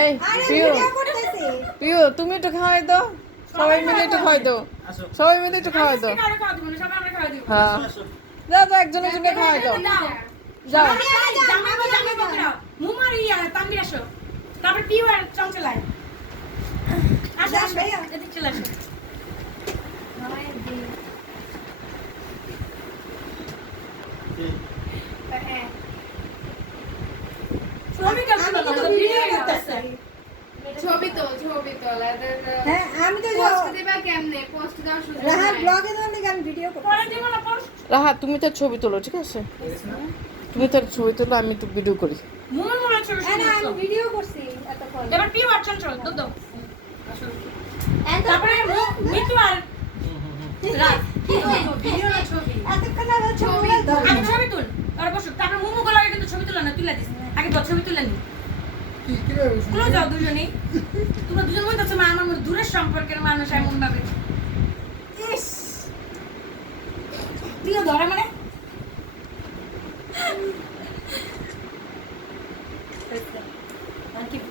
এই করতেছি। প্রিয় তুমি একটু খাওয়াই দাও। সবাই মিলে একটু খাওয়াই দাও। সবাই মিলে একটু খাওয়াই দাও। হ্যাঁ। আসো। যাও যাও একজন একজনকে খাওয়াই দাও। যাও। তারপর পিউ আর চঞ্চলায় আসো আসো। এদিক চলে আসো ছবি কেমন আমি কিন্তু ভিডিও ভিডিও করতেছে করতেছি ছবি তো ছবি তো এদের হ্যাঁ আমি তো রাহাত ব্লগে আমি ভিডিও তুমি তার ছবি তোলো ঠিক আছে? তুমি তার ছবি তোলো আমি একটু ভিডিও করি। ছবি হ্যাঁ না আমি শুধু ভিডিও করছি এতক্ষণ। এবার পিউ আর চঞ্চল দাও। দাও তারপরে মু- আর রাত কি ভিডিও না ছবি। এতক্ষণ আর ছবি দাও আগে ছবি তুল। আর বসুক তারপরে মুমু গুলো কিন্তু ছবি তুলে না তুলে দিস। আগে তো ছবি তুলে নি। যাও দুজনেই। তোমরা দুজন মনে হচ্ছে আমার মধ্যে দূরের সম্পর্কের মানুষ এমন ভাবে তুইও ধরে মানে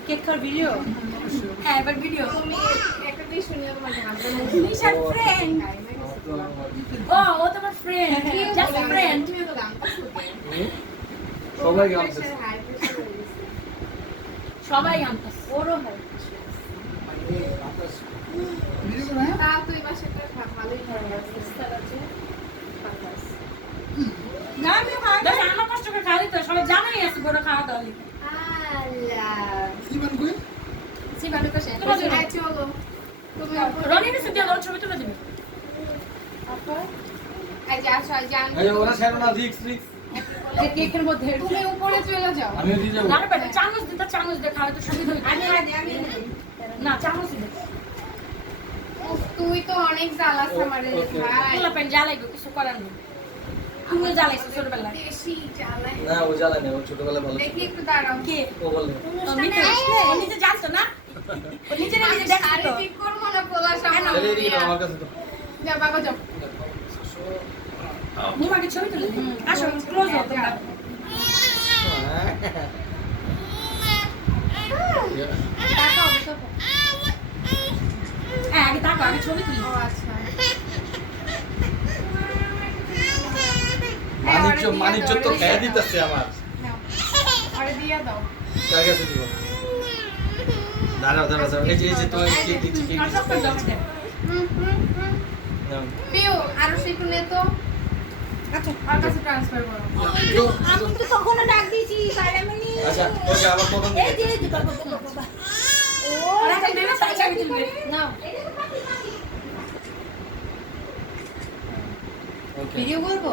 কেক খাওয়ার ভিডিও হ্যাঁ এবার ভিডিও। নিশার ফ্রেন্ড ও ও তোমার ফ্রেন্ড জাস্ট ফ্রেন্ড তুমি গান সবাই আনতাস ওরও হ্যাঁ? তাও তো এবার সেটা ভা- ভালোই। না না আমার কষ্ট করে খাওয়া দিতে। সবাই জানাই আছে বড় খাওয়া দাওয়া লিখে। আল্লাহ। জীবন কই? তোমার যে আসো, এই যে আমি- এই ওরা ছাড়ো না রিক্স রিক্স তুমি উপরে চলে যাও। আমিও দিয়ে যাব। না বেটা, চামচ দিতে চামচ দিয়ে খাওয়া তো সুবিধা হইতো। না চামচ দিতে তুই তো অনেক জ্বালাস আমারে ভাই। পোলা প্যান্ট জ্বালাইবো কিছু করার নেই। তুমিও জ্বালাইছো ছোটবেলায়। বেশি জ্বালাই না ও না ও ছোটবেলায় ভালো দেখি একটু দাঁড়াও। কে? ও বলে। ও মিঠু, ও নিজে জানতো না? ও নিজে নিজে দেখতো শাড়ি ঠিক করব না পোলা সামনে তাহলে এদিকে দাও, আমার কাছে তো। যা বাবা যাও। মুমাকে ছবি তুলে আসো ক্লোজ হও তোমরা আগে তাকো আগে ছবি তুলি মানিজ্য মানিজ্য তো খেয়ে দিতেছে আমার? আরে দিয়ে দাও কার কাছে দিব? দাঁড়াও দাঁড়াও দাঁড়াও। এই যে এই যে তোমার কি দিচ্ছি, কি নাও। পিও আরও একটু নে তো। আমি তো তখনও ডাক দিয়েছি পাইলামনি আচ্ছা ওকে আবার কখন এই যে ও ওকে। ভিডিও করব?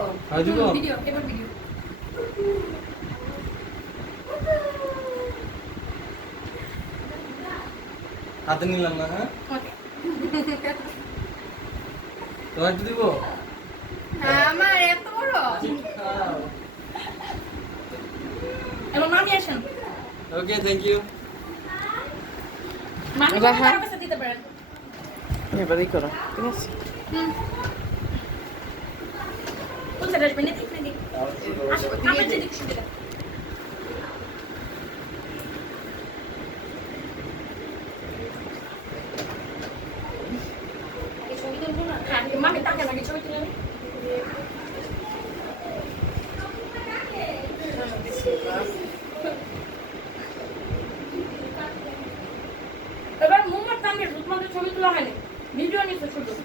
ভিডিও এবার ভিডিও। হাতে নিলাম না হ্যাঁ? তোমার দিব? আমার এবার মামি আসেন। ওকে থ্যাংক ইউ এবারই করো ঠিক আছে? হ্যাঁ মামি তাকে নাকি ছবি তুলে নিই। এবার মোহাম্মদ তানভীর রুকমানের ছবি তোলা হয়নি ভিডিও নিচ্ছে শুধু কারও কাছে দিয়ে এসো রনি